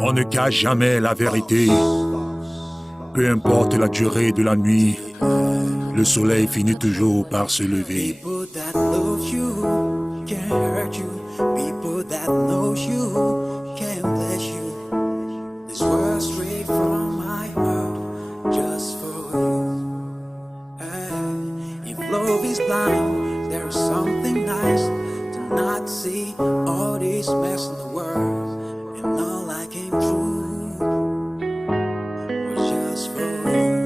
On ne cache jamais la vérité. Peu importe la durée de la nuit, le soleil finit toujours par se lever. People that love you can hurt you. People that know you can bless you. This word straight from my heart, just for you. If love is blind, there's something nice to not see all this mess in the world, and all I came through was just for you.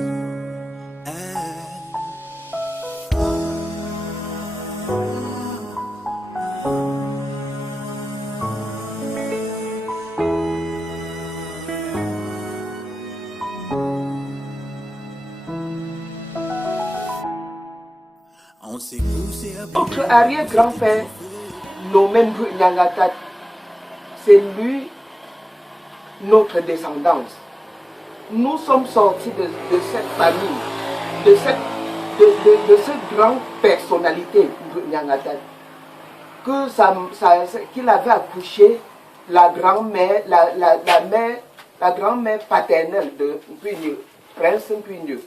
Notre arrière-grand-père, nommé Nyangatat, c'est lui notre descendance. Nous sommes sortis de cette famille, de cette grande personnalité, Nyangatat, qu'il avait accouché la grand-mère, la grand-mère paternelle de Mpuigneux, Prince Mpuigneux,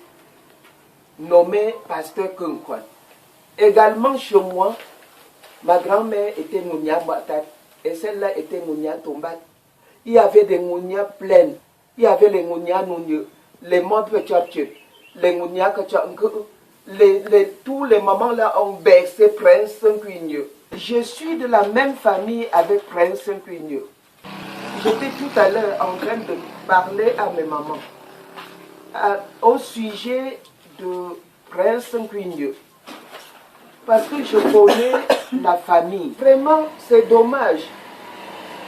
nommé Pasteur Kunkwan. Également chez moi, ma grand-mère était Mounia Batat et celle-là était Mounia Tombat. Il y avait des Mounia pleines. Il y avait les Mounia Nounieux, les Mounia Tchatché, les Mounia Kachankou. Tous les mamans là ont bercé Prince Mpuigneux. Je suis de la même famille avec Prince Mpuigneux. J'étais tout à l'heure en train de parler à mes mamans au sujet de Prince Mpuigneux. Parce que je connais la famille. Vraiment, c'est dommage.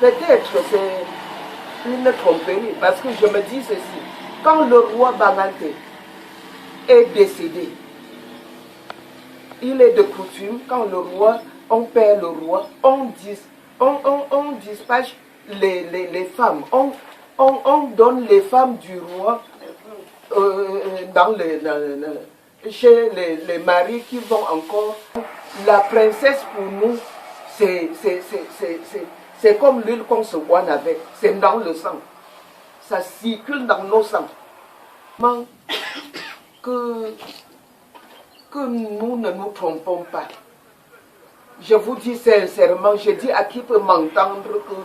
Peut-être c'est une tromperie. Parce que je me dis ceci. Quand le roi Bangante est décédé, il est de coutume, quand le roi, on perd le roi, on dispatche les femmes. On donne les femmes du roi chez les maris qui vont encore. La princesse pour nous, c'est comme l'huile qu'on se boit avec. C'est dans le sang. Ça circule dans nos sangs. Que nous ne nous trompons pas. Je vous dis sincèrement, je dis à qui peut m'entendre que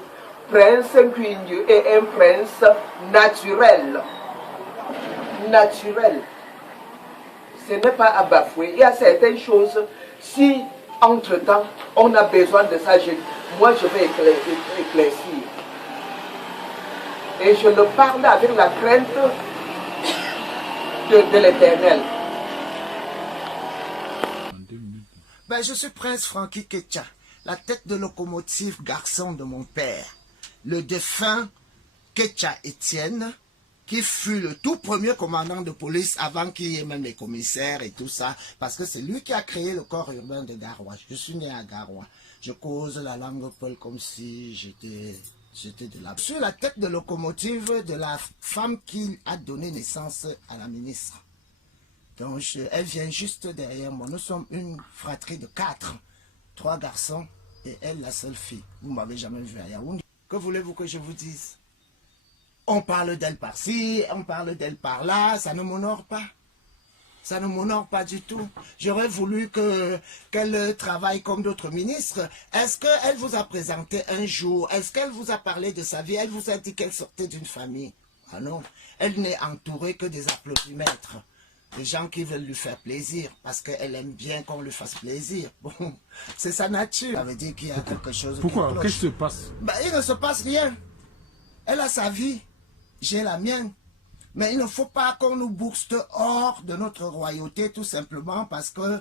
Prince Mpuigneux est un prince naturel. Naturel. Ce n'est pas à bafouer. Il y a certaines choses, si entre-temps, on a besoin de ça, moi je vais éclaircir. Et je le parle avec la crainte de l'Éternel. Ben, je suis Prince Franky Ketcha, la tête de locomotive garçon de mon père, le défunt Ketcha Étienne, qui fut le tout premier commandant de police avant qu'il y ait même les commissaires et tout ça, parce que c'est lui qui a créé le corps urbain de Garoua. Je suis né à Garoua. Je cause la langue peul comme si j'étais de là. Je suis la tête de locomotive de la femme qui a donné naissance à la ministre. Donc, elle vient juste derrière moi. Nous sommes une fratrie de 4, 3 garçons et elle la seule fille. Vous ne m'avez jamais vu à Yaoundé. Que voulez-vous que je vous dise? On parle d'elle par-ci, on parle d'elle par-là, ça ne m'honore pas. Ça ne m'honore pas du tout. J'aurais voulu qu'elle travaille comme d'autres ministres. Est-ce qu'elle vous a présenté un jour? Est-ce qu'elle vous a parlé de sa vie? Elle vous a dit qu'elle sortait d'une famille? Ah non, elle n'est entourée que des applaudimètres. Des gens qui veulent lui faire plaisir, parce qu'elle aime bien qu'on lui fasse plaisir. Bon, c'est sa nature. Ça veut dire qu'il y a quelque chose. Pourquoi? Qu'est-ce qui se passe? Ben, il ne se passe rien. Elle a sa vie. J'ai la mienne. Mais il ne faut pas qu'on nous booste hors de notre royauté tout simplement parce qu'on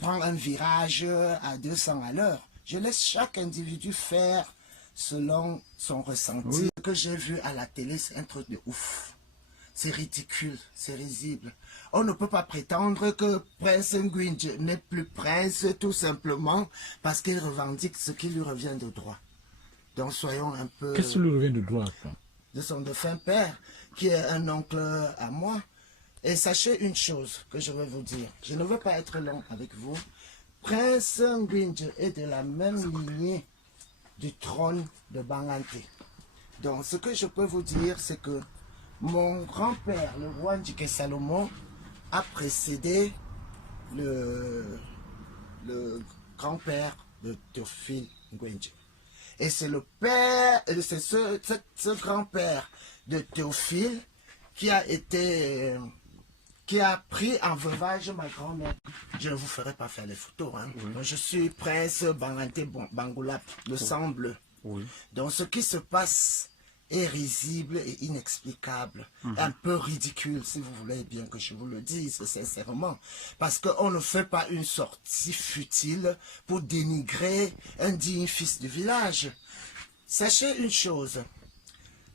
prend un virage à 200 à l'heure. Je laisse chaque individu faire selon son ressenti. Oui. Ce que j'ai vu à la télé, c'est un truc de ouf. C'est ridicule, c'est risible. On ne peut pas prétendre que Prince Ngwinje n'est plus prince tout simplement parce qu'il revendique ce qui lui revient de droit. Donc soyons un peu... Qu'est-ce qui lui revient de droit? De son défunt père, qui est un oncle à moi. Et sachez une chose que je vais vous dire. Je ne veux pas être long avec vous. Prince Ngwinje est de la même lignée du trône de Bangante. Donc, ce que je peux vous dire, c'est que mon grand-père, le roi Ndjike Salomon, a précédé le grand-père de Théophile Ngwendje. Et c'est le père, c'est ce grand-père de Théophile qui a pris en veuvage ma grand-mère. Je ne vous ferai pas faire les photos. Hein. Oui. Je suis prince Banganté Bangoulap, le sang bleu. Oui. Donc ce qui se passe est risible et inexplicable, un peu ridicule, si vous voulez bien que je vous le dise sincèrement, parce qu'on ne fait pas une sortie futile pour dénigrer un digne fils du village. Sachez une chose,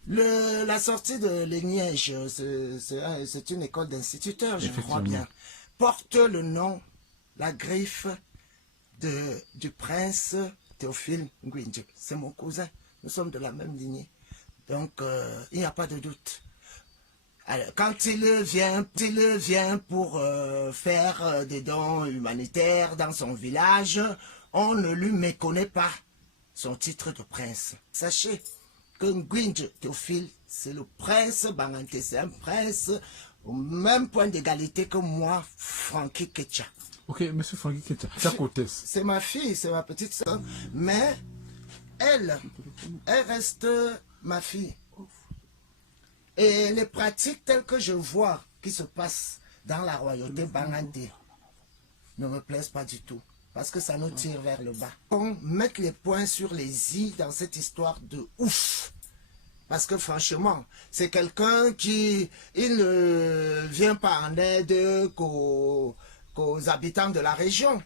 la sortie de Léniège, c'est une école d'instituteurs, je crois bien, porte le nom, la griffe du prince Théophile Ngwendje. C'est mon cousin, nous sommes de la même lignée. Donc, il n'y a pas de doute. Alors, quand il vient pour faire des dons humanitaires dans son village, on ne lui méconnaît pas son titre de prince. Sachez que Ngwendje Théophile, c'est le prince Banganté, c'est un prince au même point d'égalité que moi, Frankie Ketcha. Ok, monsieur Frankie Ketcha, sa côtesse. C'est ma fille, c'est ma petite soeur, mais elle reste ma fille. Et les pratiques telles que je vois qui se passent dans la royauté Banganté ne me plaisent pas du tout. Parce que ça nous tire vers le bas. On met les points sur les i dans cette histoire de ouf. Parce que franchement, c'est quelqu'un qui ne vient pas en aide qu'aux habitants de la région.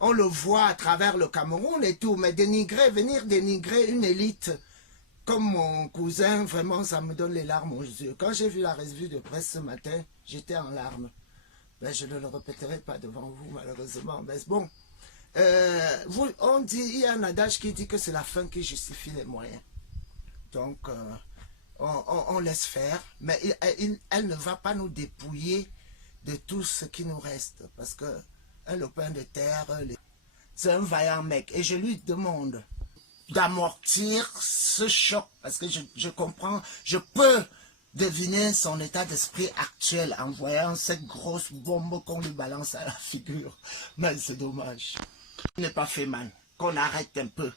On le voit à travers le Cameroun et tout, mais venir dénigrer une élite comme mon cousin, vraiment, ça me donne les larmes aux yeux. Quand j'ai vu la revue de presse ce matin, j'étais en larmes. Ben, je ne le répéterai pas devant vous, malheureusement. Mais bon, on dit, il y a un adage qui dit que c'est la fin qui justifie les moyens. Donc, on laisse faire, mais elle ne va pas nous dépouiller de tout ce qui nous reste. Parce que un lopin de terre, c'est un vaillant mec. Et je lui demande d'amortir ce choc, parce que je comprends, je peux deviner son état d'esprit actuel en voyant cette grosse bombe qu'on lui balance à la figure. Mais c'est dommage. Il n'est pas Féman, qu'on arrête un peu.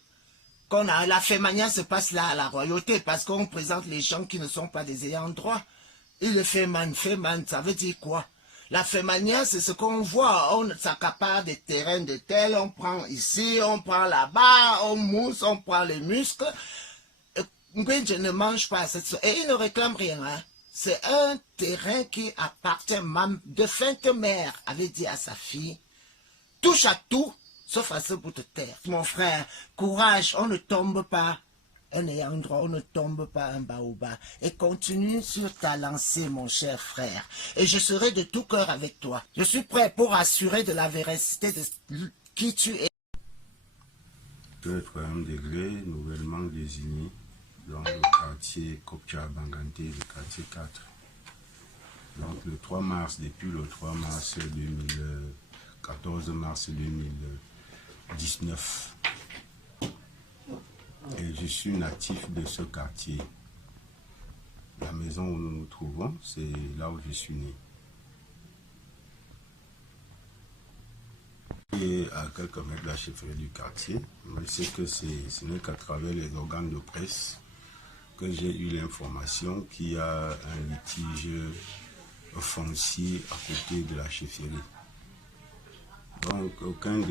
La Fémania se passe là à la royauté, parce qu'on présente les gens qui ne sont pas des ayants droit. Il est Féman, ça veut dire quoi? La Fémania, c'est ce qu'on voit, on s'accapare des terrains de tel, on prend ici, on prend là-bas, on mousse, on prend les muscles. Ngwendje ne mange pas cette chose. Et il ne réclame rien. Hein. C'est un terrain qui appartient. Ma défunte mère avait dit à sa fille, touche à tout, sauf à ce bout de terre. Mon frère, courage, on ne tombe pas un ayant droit, on ne tombe pas un baobab. Et continue sur ta lancée, mon cher frère. Et je serai de tout cœur avec toi. Je suis prêt pour assurer de la véracité de qui tu es. Le troisième degré, nouvellement désigné dans le quartier Kopcha Banganté, le quartier 4. Donc le 3 mars, depuis le 3 mars 14 mars 2019. Et je suis natif de ce quartier. La maison où nous nous trouvons, c'est là où je suis né. Et à quelques mètres de la chefferie du quartier, je sais que ce n'est qu'à travers les organes de presse que j'ai eu l'information qu'il y a un litige foncier à côté de la chefferie. Donc aucune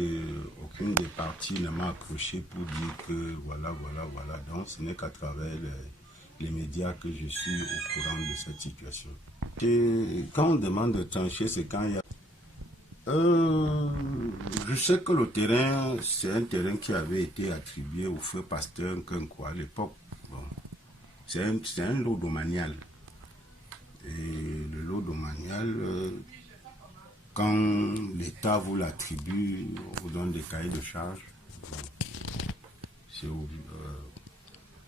des parties ne m'a accroché pour dire que voilà. Donc ce n'est qu'à travers les médias que je suis au courant de cette situation. Et quand on demande de trancher, c'est quand il y a... je sais que le terrain, c'est un terrain qui avait été attribué au feu pasteur Nkenkwa à l'époque. Bon, c'est un lot domanial. Et le lot domanial... quand l'État vous l'attribue, on vous donne des cahiers de charges. Bon,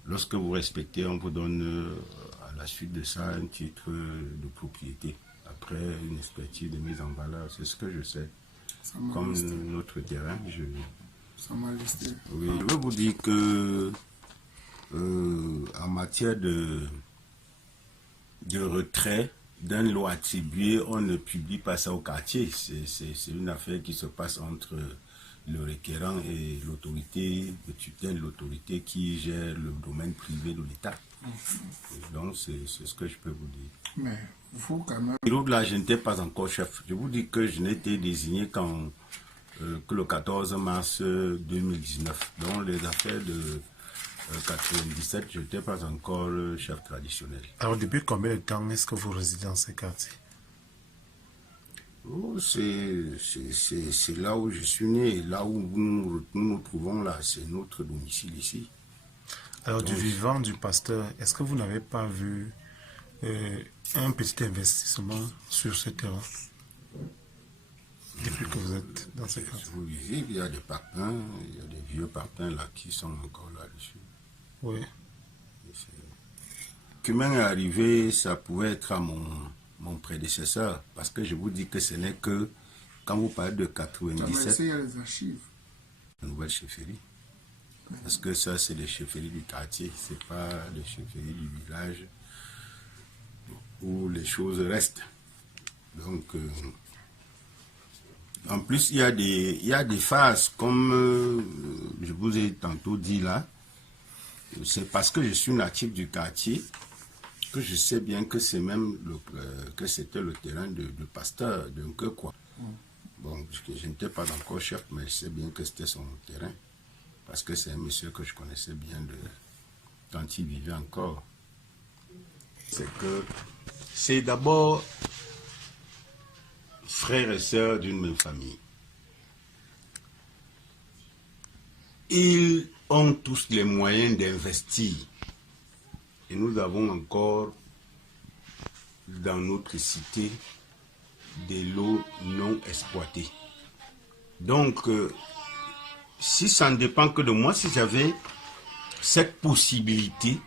lorsque vous respectez, on vous donne à la suite de ça un titre de propriété. Après une expertise de mise en valeur, c'est ce que je sais. Comme notre terrain, Ça m'a listé. Oui, je veux vous dire que en matière de retrait d'un lot attribué, on ne publie pas ça au quartier. C'est une affaire qui se passe entre le requérant et l'autorité de tutelle, l'autorité qui gère le domaine privé de l'État. Donc c'est ce que je peux vous dire. Mais vous quand même... Là, je n'étais pas encore chef. Je vous dis que je n'ai été désigné que le 14 mars 2019. Donc les affaires de 97, je n'étais pas encore le chef traditionnel. Alors depuis combien de temps est-ce que vous résidez dans ce quartier? Oh, c'est là où je suis né, là où nous trouvons là, c'est notre domicile ici. Alors du vivant du pasteur, est-ce que vous n'avez pas vu un petit investissement sur ce terrain depuis que vous êtes dans ce quartier? Vous vivez, il y a des parpaings, il y a des vieux parpaings là qui sont encore là-dessus. Oui. Cumin est arrivé, ça pouvait être à mon prédécesseur, parce que je vous dis que ce n'est que, quand vous parlez de 97, il y a les archives. La nouvelle chefferie. Parce que ça, c'est les chefferies du quartier, c'est pas les chefferies du village où les choses restent. Donc, en plus, il y a des phases, comme je vous ai tantôt dit là, c'est parce que je suis natif du quartier que je sais bien que c'est même que c'était le terrain de pasteur, donc quoi. Bon, je n'étais pas encore chef, mais je sais bien que c'était son terrain. Parce que c'est un monsieur que je connaissais bien quand il vivait encore. C'est que c'est d'abord frères et sœurs d'une même famille. Ils ont tous les moyens d'investir. Et nous avons encore dans notre cité des lots non exploités. Donc, si ça ne dépend que de moi, si j'avais cette possibilité,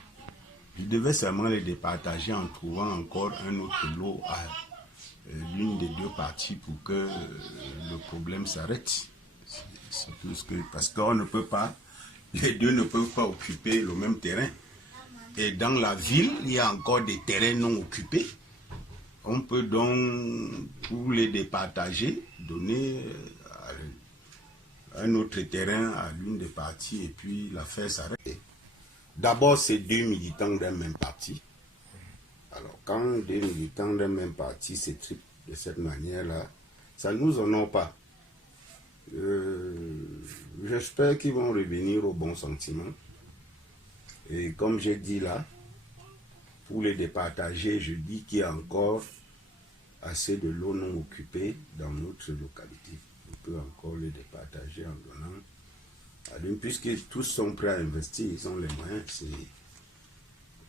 je devais seulement les départager en trouvant encore un autre lot à l'une des deux parties pour que le problème s'arrête. C'est plus que, parce qu'on ne peut pas, les deux ne peuvent pas occuper le même terrain. Et dans la ville, il y a encore des terrains non occupés. On peut donc, pour les départager, donner un autre terrain à l'une des parties et puis l'affaire s'arrête. D'abord, c'est deux militants d'un même parti. Alors, quand deux militants d'un même parti s'étripent de cette manière-là, ça ne nous honore pas. J'espère qu'ils vont revenir au bon sentiment. Et comme j'ai dit là, pour les départager, je dis qu'il y a encore assez de lots non occupés dans notre localité. On peut encore les départager en donnant à l'une, puisque tous sont prêts à investir, ils ont les moyens.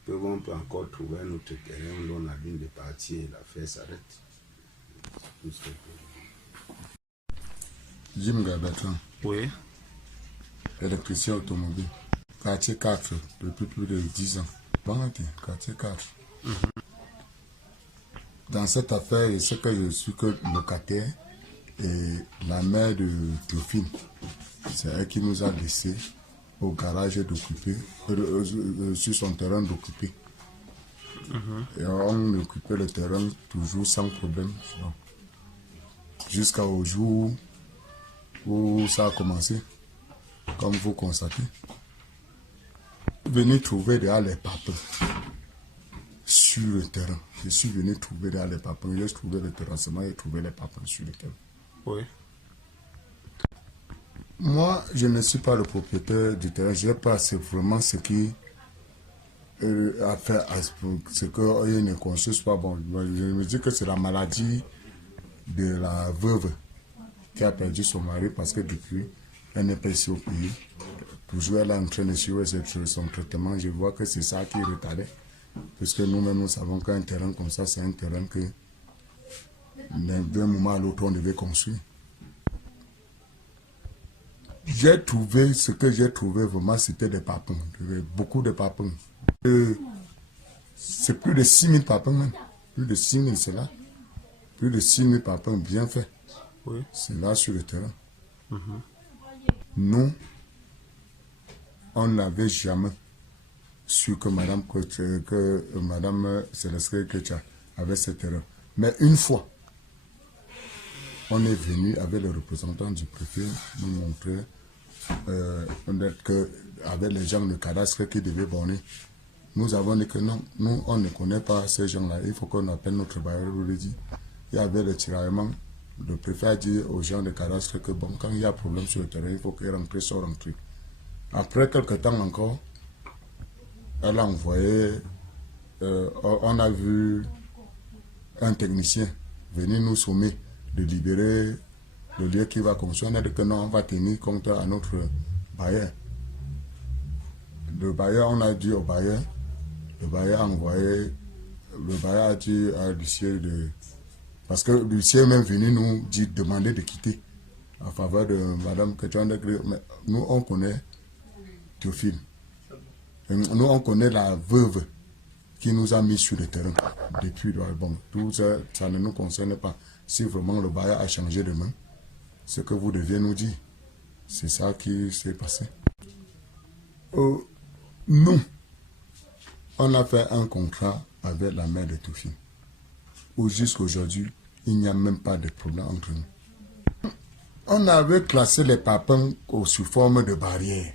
On peut encore trouver un autre terrain, on donne à l'une des parties et l'affaire s'arrête. Jim Gabatan. Oui. Électricien automobile. Quartier 4, depuis plus de 10 ans. Quartier 4. Dans cette affaire, ce que je suis que locataire et la mère de Théophile, c'est elle qui nous a laissé au garage d'occuper, sur son terrain d'occuper. Et on occupait le terrain toujours sans problème. Jusqu'au jour où ça a commencé, comme vous constatez. Venir trouver derrière les papins sur le terrain. Je suis venu trouver derrière les papins. J'ai trouvé le terrassement et trouvé les papins sur le terrain. Oui. Moi, je ne suis pas le propriétaire du terrain. Je ne sais pas, c'est vraiment ce qui a fait ce qu'il ne consiste pas. Bon, je me dis que c'est la maladie de la veuve qui a perdu son mari parce que depuis, elle n'est pas ici au pays. Toujours elle est en train de suivre son traitement. Je vois que c'est ça qui est retardé. Puisque nous-mêmes, nous savons qu'un terrain comme ça, c'est un terrain que d'un moment à l'autre, on devait construire. J'ai trouvé, ce que j'ai trouvé vraiment, c'était des papins. Beaucoup de papins. C'est plus de 6 000 papins même. Plus de 6 000, c'est là. Plus de 6 000 papins bien faits. Oui. C'est là sur le terrain. Nous, on n'avait jamais su que Madame Céleste Ketcha avait cette erreur. Mais une fois, on est venu avec le représentant du préfet nous montrer avec les gens de cadastre qui devaient borner. Nous avons dit que non, nous on ne connaît pas ces gens-là, il faut qu'on appelle notre bailleur. Il y avait le tiraillement. Le préfet a dit aux gens de cadastre que bon, quand il y a problème sur le terrain, il faut qu'ils rentrent sans rentrer. Après quelques temps encore, elle a envoyé, on a vu un technicien venir nous sommer de libérer le lieu qui va construire. On a dit que non, on va tenir compte à notre bailleur. Le bailleur, on a dit au bailleur, le bailleur a envoyé, le bailleur a dit à l'huissier de... Parce que l'huissier est même venu nous demander de quitter en faveur de Madame Ketcha. Mais nous, on connaît Théophile. Nous, on connaît la veuve qui nous a mis sur le terrain depuis. Bon, tout ça, ça ne nous concerne pas. Si vraiment le bailleur a changé de main, ce que vous deviez nous dire, c'est ça qui s'est passé. Nous, on a fait un contrat avec la mère de Théophile. Jusqu'à aujourd'hui, il n'y a même pas de problème entre nous. On avait classé les papins sous forme de barrière.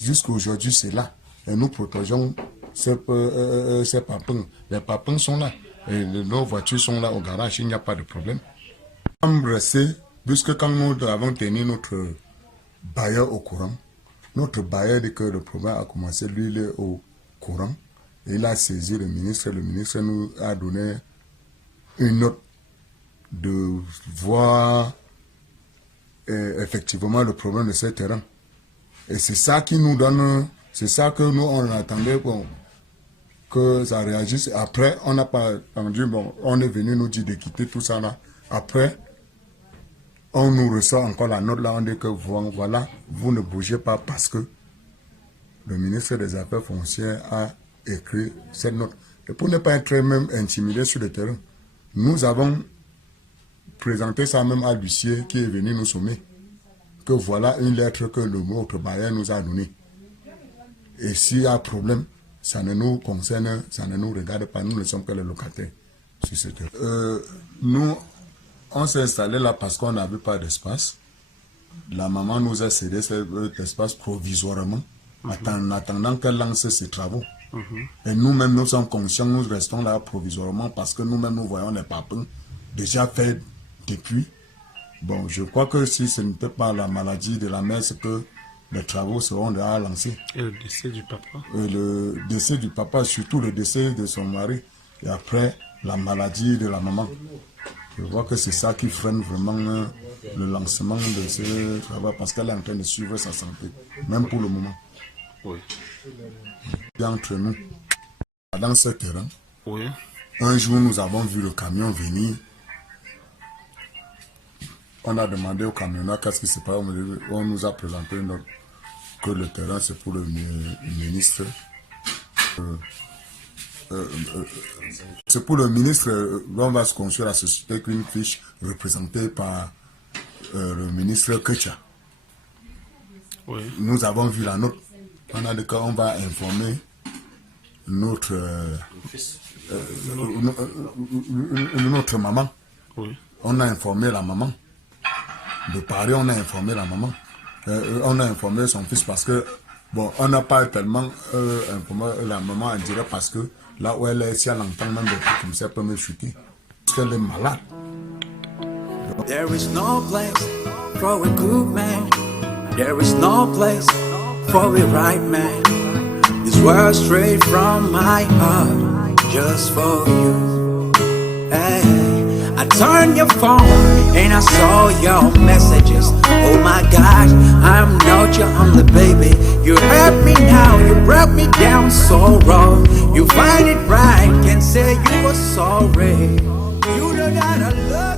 Jusqu'à aujourd'hui, c'est là. Et nous protégeons ces papins. Les papins sont là. Et nos voitures sont là au garage, il n'y a pas de problème. Puisque quand nous avons tenu notre bailleur au courant, notre bailleur dit que le problème a commencé, lui il est au courant. Et il a saisi le ministre nous a donné une note de voir effectivement le problème de ce terrain. Et c'est ça qui nous donne, c'est ça que nous on attendait bon, que ça réagisse. Après, on n'a pas entendu, bon, on est venu nous dire de quitter tout ça là. Après, on nous ressort encore la note là, on dit que voilà, vous ne bougez pas parce que le ministre des Affaires foncières a écrit cette note. Et pour ne pas être même intimidé sur le terrain, nous avons présenté ça même à l'huissier qui est venu nous sommer. Que voilà une lettre que notre bailleur nous a donnée. Et s'il y a un problème, ça ne nous concerne, ça ne nous regarde pas, nous ne sommes que les locataires sur ce terrain. Nous, on s'est installé là parce qu'on n'avait pas d'espace. La maman nous a cédé cet espace provisoirement, en attendant qu'elle lance ses travaux. Et nous-mêmes, nous sommes conscients, nous restons là provisoirement parce que nous-mêmes, nous voyons les papins déjà faits depuis. Bon, je crois que si ce n'était pas la maladie de la mère, c'est que les travaux seront déjà lancés. Et le décès du papa? Et le décès du papa, surtout le décès de son mari. Et après, la maladie de la maman. Je vois que c'est ça qui freine vraiment le lancement de ce travail parce qu'elle est en train de suivre sa santé, même pour le moment. Oui. Et entre nous, dans ce terrain, oui. Un jour nous avons vu le camion venir. On a demandé au camionneur qu'est-ce qui se passe. On nous a présenté que le terrain c'est pour le ministre. C'est pour le ministre, on va se construire la société avec une fiche représentée par le ministre Ketcha. Oui. Nous avons vu la note. On a dit qu'on va informer notre maman. Oui. On a informé la maman. De Paris, on a informé la maman. On a informé son fils parce que, bon, on n'a pas tellement informé la maman en direct parce que là où elle est, si elle entend même des trucs comme ça, elle peut me chuter. Parce qu'elle est malade. There is no place for a good man. There is no place for a right man. These words straight from my heart, just for you. Hey, I turned your phone and I saw your messages. Oh my gosh, I'm not your only baby. You hurt me now, you brought me down so raw. You find it right, can say you were sorry. You know that I love